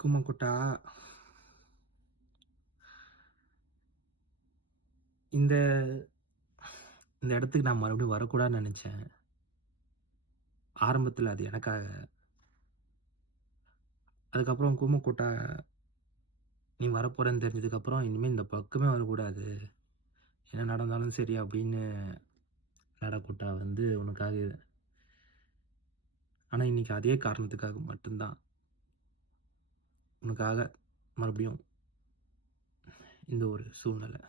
கும்மக்குட்டா, இந்த இந்த இடத்துக்கு நான் மறுபடியும் வரக்கூடாதுன்னு நெனச்சேன். ஆரம்பத்தில அது எனக்காக. அதுக்கப்புறம் கும்மக்குட்டா, நீ வரப்போறன்னு தெரிஞ்சதுக்கப்புறம், இனிமே இந்த பக்கமே வரக்கூடாது. என்ன நடந்தாலும் சரி அப்படின்னு நடக்குட்டா வந்து உனக்காக. ஆனா இன்னைக்கு அதே காரணத்துக்காக மட்டும் தான், உனக்காக மறுபடியும் இந்த ஒரு சூழ்நிலை.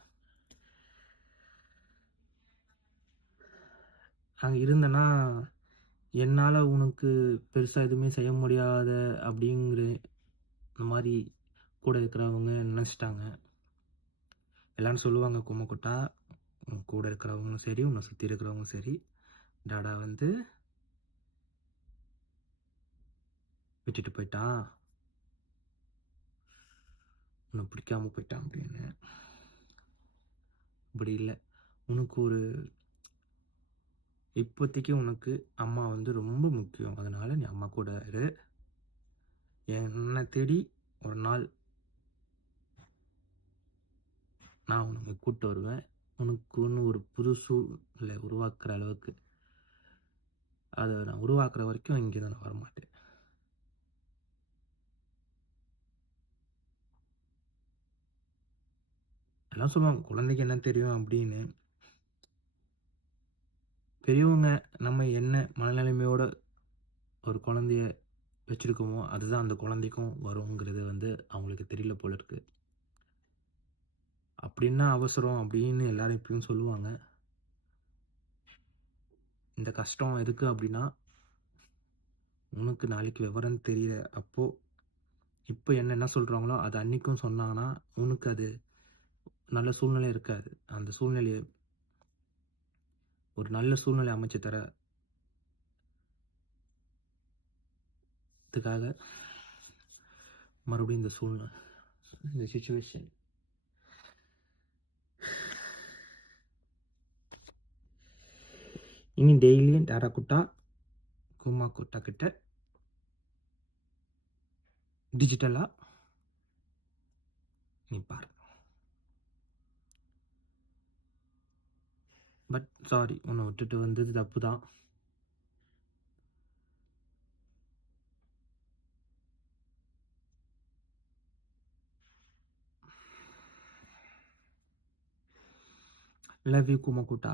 அங்க இருந்தேன்னா, என்னால உனக்கு பெருசா எதுவுமே செய்ய முடியாத அப்படிங்கிற இந்த மாரி கூட இருக்கிறவங்க நெனச்சுட்டாங்க. எல்லாரும் சொல்லுவாங்க கும்மக்குட்டா, உன் கூட இருக்கிறவங்களும் சரி, உன்ன சுத்தி இருக்கிறவங்களும் சரி, டாடா வந்து விட்டுட்டு போயிட்டான். உன்ன பிடிக்காம போயிட்டான் அப்படின்னு. அப்படி இல்ல. உனக்கு ஒரு இப்போதைக்கு உனக்கு அம்மா வந்து ரொம்ப முக்கியம். அதனால நீ அம்மா கூட இரு. என்ன தேடி ஒரு நாள் நான் உன்ன கூட்டு வருவேன். உனக்குன்னு ஒரு புது சூழ்நிலை உருவாக்குற அளவுக்கு. அத நான் உருவாக்குற வரைக்கும் இங்கேருந்து நான் வரமாட்டேன். எல்லாம் சொல்லுவாங்க, குழந்தைக்கு என்ன தெரியும் அப்படின்னு. பெரியவங்க நம்ம என்ன மனநிலைமையோட ஒரு குழந்தைய வச்சிருக்கோமோ, அதுதான் அந்த குழந்தைக்கும் வருங்கிறது வந்து அவங்களுக்கு தெரியல போல இருக்கு. "அப்படி என்ன அவசரம்?" அப்படின்னு எல்லாரும் இப்பயும் சொல்லுவாங்க. இந்த கஷ்டம் எதுக்கு அப்படின்னா, உனக்கு நாளைக்கு விவரம் தெரியற அப்போ, இப்ப என்ன சொல்றாங்களோ, அது அன்னைக்கும் சொன்னாங்கன்னா, உனக்கு அது நல்ல சூழ்நிலை இருக்காது. அந்த சூழ்நிலைய ஒரு நல்ல சூழ்நிலை அமைச்சு தர்றதுக்காக மறுபடியும் இந்த சிச்சுவேஷன். இனி டெய்லியும் டாடா குட்டா, கும்மா குட்டா கிட்ட டிஜிட்டலா நீ பாரு. பட் சாரி, உன்ன விட்டுட்டு வந்தது தப்பு தான். Love you கும்மக்குட்டா.